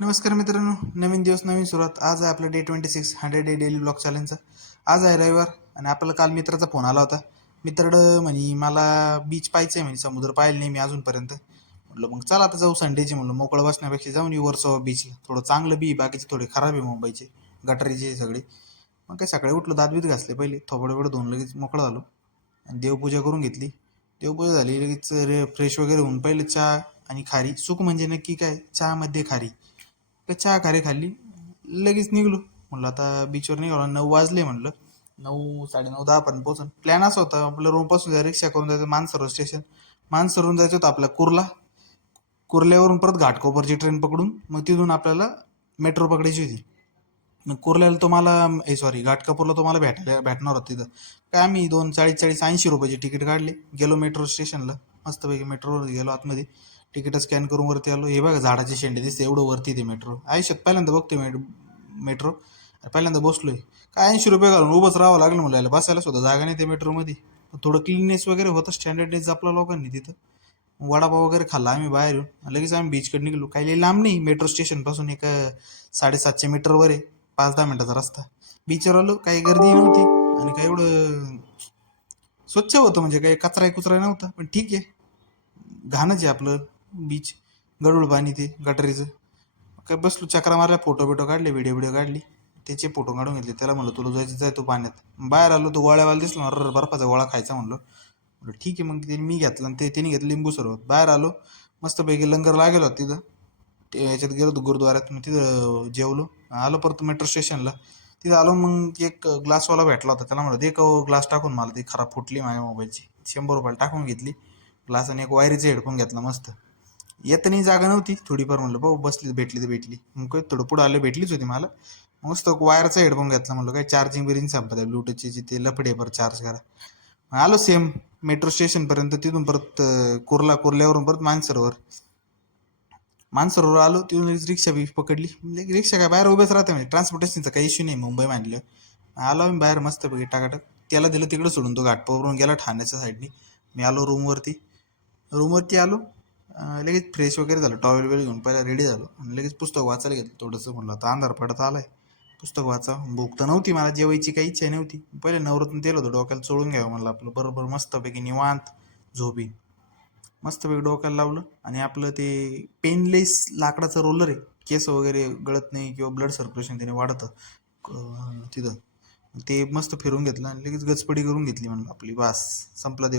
नमस्कार मित्रांनो, नवीन दिवस नवीन सुरुवात. आज आहे आपलं डे 26 100 डे डेली ब्लॉग चॅलेंजचा. आज आहे रविवार आणि आपल्याला काल मित्राचा फोन आला होता. मित्र म्हणे मला बीच पाहायचं आहे, म्हणे समुद्र पाहिलं नाही मी अजूनपर्यंत. म्हटलं मग चला आता जाऊ संडेची, म्हणलं मोकळं बसण्यापेक्षा जाऊन येऊ वर्सोवा बीचला. थोडं चांगलं बी, बाकीचे थोडे खराब आहे मुंबईचे, गटारीचे सगळे. मग काय सकाळी उठलो, दात घासले, पहिले थोबडं बिडं धुवून लगेच मोकळं झालो आणि देवपूजा करून घेतली. देवपूजा झाली लगेच फ्रेश वगैरे होऊन पहिले चहा आणि खारी. सुख म्हणजे नक्की काय, चहामध्ये खारी. चहा खारी खाल्ली, लगेच निघलो. म्हणलं आता बीचवर निघालो, 9 वाजले. म्हणलं 9 9:30 10 पर्यंत पोहोचून. प्लॅन असा होता आपलं रूमपासून रिक्षा करून जायचं मानसरोवर स्टेशन. मानसरोवरून जायचं होतं आपला कुर्ला. कुर्ल्यावरून परत घाटकोपरची ट्रेन पकडून मग तिथून आपल्याला मेट्रो पकडायची होती. मग कुर्ल्याला घाटकोपरला तुम्हाला भेटणार होतं तिथं. काय आम्ही 2 40 40 80 रुपयाची तिकीट काढली, गेलो मेट्रो स्टेशनला. मस्तपैकी मेट्रोवर गेलो आतमध्ये, तिकीट स्कॅन करून वरती आलो. हे बघा झाडाचे शेंडे दिसते, एवढं वरती ते मेट्रो. आयुष्यात पहिल्यांदा बघतोय मेट्रो, पहिल्यांदा बसलोय. काय 80 रुपये घालून उभंच राहावं लागलं. मला बसायला सुद्धा जागा नाही त्या मेट्रोमध्ये. थोडं क्लीननेस वगैरे होतं, स्टँडर्डनेस जपला लोकांनी तिथं. वडापाव वगैरे खाल्ला आम्ही बाहेर येऊन. लगेच आम्ही बीचकडे निघलो. काही लई लांब नाही, मेट्रो स्टेशन पासून एक 750 मीटरवर आहे, 5-10 मिनिटाचा रस्ता. बीचवर आलो, काही गर्दी नव्हती आणि काही एवढं स्वच्छ होतं, म्हणजे काही कचरा कुचरा नव्हता. पण ठीक आहे, घाणच आहे आपलं बीच, गडूळ पाणी ते गटरीचं. काय बसलो, चक्रा मारल्या, फोटो बिटो काढले, व्हिडिओ काढली. त्याचे फोटो काढून घेतले. त्याला म्हणलं तुला जायचं जाय तू पाण्यात. बाहेर आलो, तो गोळ्यावाला दिसला, बर्फाचा गोळा खायचा म्हणलं. ठीक आहे. मग ते मी घेतलं आणि त्याने घेतलं लिंबू सरबत. बाहेर आलो, मस्तपैकी लंगर लागेल होता तिथं. ते याच्यात गेलो होतो गुरुद्वाऱ्यात, मग तिथं जेवलो. आलो परत मेट्रो स्टेशनला. तिथं आलो, मग एक ग्लासवाला भेटला होता. त्याला म्हणलं दे का ग्लास टाकून, मला ती खराब फुटली माझ्या मोबाईलची. 100 रुपयाला टाकून घेतली ग्लास आणि एक वायरीचे हेडफोन घेतला. मस्त येतानी जागा नव्हती थोडीफार, म्हणलं भाऊ बसली भेटली तर भेटली. मग काय थोडं पुढं आलं, भेटलीच होती मला. मस्त वायरचा हेडफोन घेतला. म्हणलं काय चार्जिंग बिरिंग संपत आहे, ब्लूटूथची ते लफडे पर चार्ज करा. आलो सेम मेट्रो स्टेशनपर्यंत. तिथून परत कुर्ल्यावरून परत मानसरोवर आलो. तिथून रिक्षा बी पकडली. म्हणजे रिक्षा काय बाहेर उभेच राहते, म्हणजे ट्रान्सपोर्टेशनचा काही इश्यू नाही मुंबई मानलं. आलो आम्ही बाहेर मस्तपैकी टाकाटक. त्याला दिलं तिकडं सोडून, तो घाटपावरून गेला ठाण्याच्या साईडनी. मी आलो रूमवरती आलो. लगेच फ्रेश वगैरे झालं, टॉवेल वेळ घेऊन पहिला रेडी झालो आणि लगेच पुस्तक वाचायला घेतलं थोडंसं. म्हणलं आता अंधार पडत आलाय, पुस्तक वाचा. भूक तर नव्हती मला, जेवायची काही इच्छा नव्हती. पहिले नवरत्न तेल होतं, डोक्याला चोळून घ्यावं म्हणलं आपलं, बरोबर मस्तपैकी निवांत झोपी. मस्तपैकी डोक्याला लावलं आणि आपलं ते पेनलेस लाकडाचं रोलर आहे, केस वगैरे गळत नाही किंवा ब्लड सर्क्युलेशन त्याने वाढतं तिथं. ते मस्त फिरून घेतलं आणि लगेच गचपडी करून घेतली. म्हणलं आपली बास, संपला दिवस.